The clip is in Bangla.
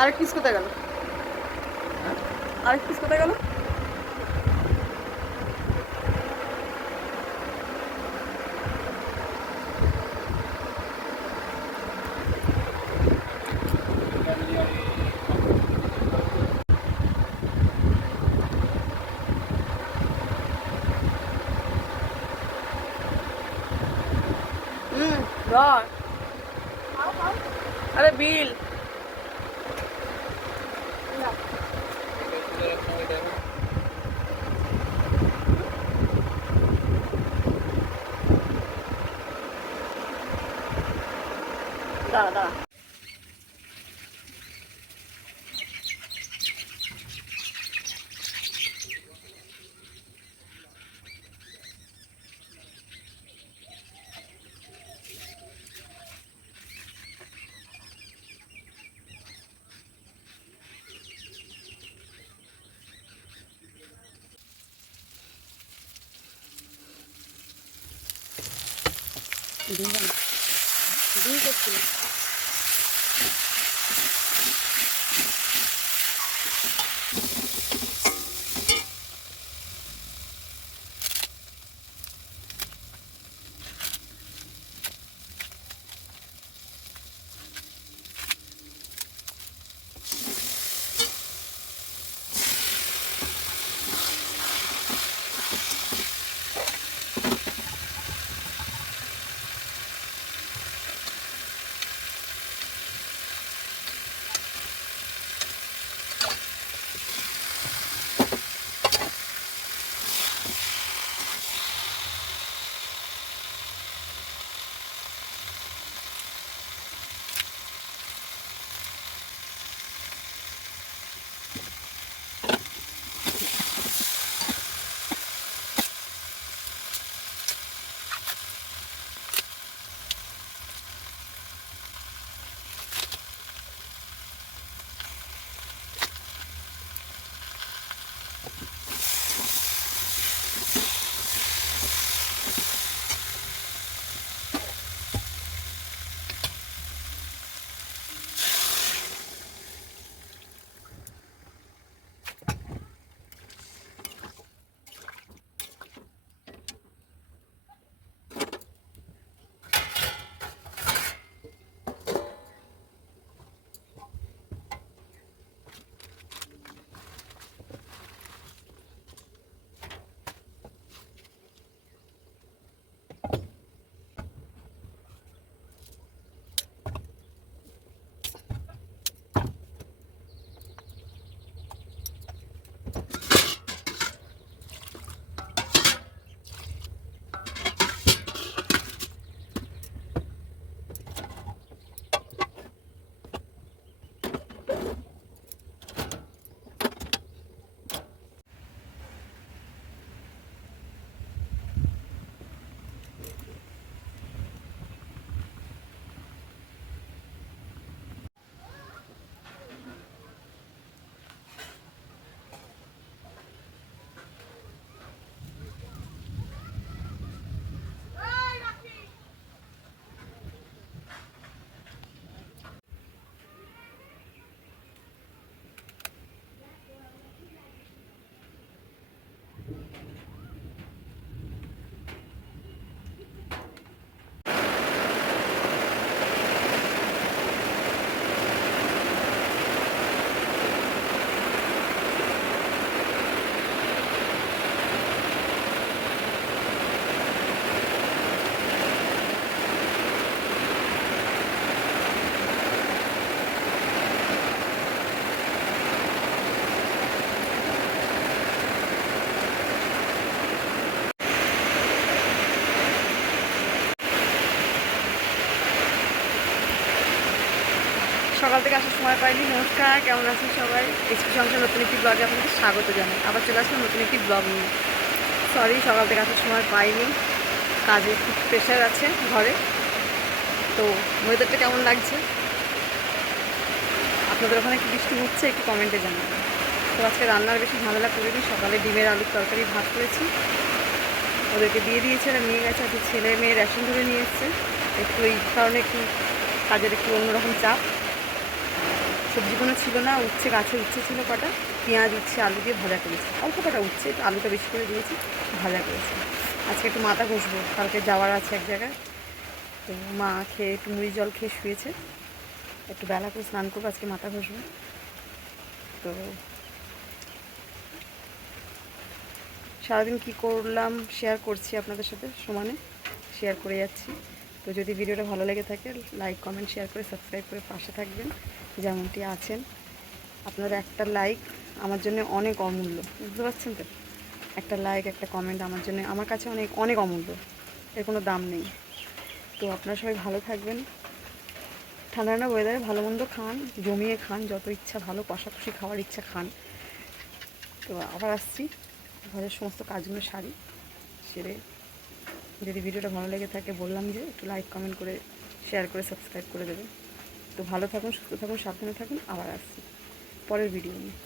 আরেক পিস কোথায় গেল? আরেক পিস কোথায় গেল? ধর। আরে বিল দাঁড়া দাঁড়া। ডিম করছি। সকাল থেকে আসার সময় পাইনি। নমস্কার, কেমন আছেন সবাই? এসপি সংসার নতুন একটি ব্লগে আপনাদের স্বাগত জানাই। আবার চলে আসলাম নতুন একটি ব্লগ নিয়ে। সরি, সকাল থেকে আসার সময় পাইনি, কাজে খুব প্রেশার আছে ঘরে। তো ওয়েদারটা কেমন লাগছে, আপনাদের ওখানে কি বৃষ্টি হচ্ছে একটু কমেন্টে জানাবেন। তো আজকে রান্নার বেশি ঝামেলা করিনি। সকালে ডিমের আলুর তরকারি ভাত করেছি, ওদেরকে দিয়ে দিয়েছে, ওরা নিয়ে গেছে। আজকে ছেলে মেয়ে রেশন ধরে নিয়ে এসছে, একটু এই কারণে একটু কাজের একটু অন্যরকম চাপ। সবজি কোনো ছিল না, উচ্ছে গাছে উচ্ছে ছিল কটা, পেঁয়াজ উচ্ছে আলু দিয়ে ভাজা করেছি, অল্প কটা উচ্ছে, আলুটা বেশি করে দিয়েছি, ভাজা করেছি। আজকে একটু মাথা ঘষবো, কালকে যাওয়ার আছে এক জায়গায়। তো মা খেয়ে একটু মুড়ি জল খেয়ে শুয়েছে, একটু বেলা করে স্নান করবো, আজকে মাথা ঘষবো। তো সারাদিন কী করলাম শেয়ার করছি আপনাদের সাথে, সমানে শেয়ার করে যাচ্ছি। তো যদি ভিডিওটা ভালো লেগে থাকে লাইক কমেন্ট শেয়ার করে সাবস্ক্রাইব করে পাশে থাকবেন যেমনটি আছেন। আপনার একটা লাইক আমার জন্য অনেক অমূল্য, বুঝতে পারছেন তো? একটা লাইক একটা কমেন্ট আমার জন্য, আমার কাছে অনেক অনেক অমূল্য, এর কোনো দাম নেই। তো আপনারা সবাই ভালো থাকবেন, ঠান্ডা ঠান্ডা ওয়েদারে ভালো মন্দ খান, জমিয়ে খান, যত ইচ্ছা ভালো কষাকষি খাওয়ার ইচ্ছা খান। তো আবার আসছি, ঘরের সমস্ত কাজগুলো সারি, সেরে যদি ভিডিওটা ভালো লেগে থাকে বললাম যে একটু লাইক কমেন্ট করে শেয়ার করে সাবস্ক্রাইব করে দেবেন। তো ভালো থাকুন, সুস্থ থাকুন, সাবধানে থাকুন, আবার আসছি পরের ভিডিও নিয়ে।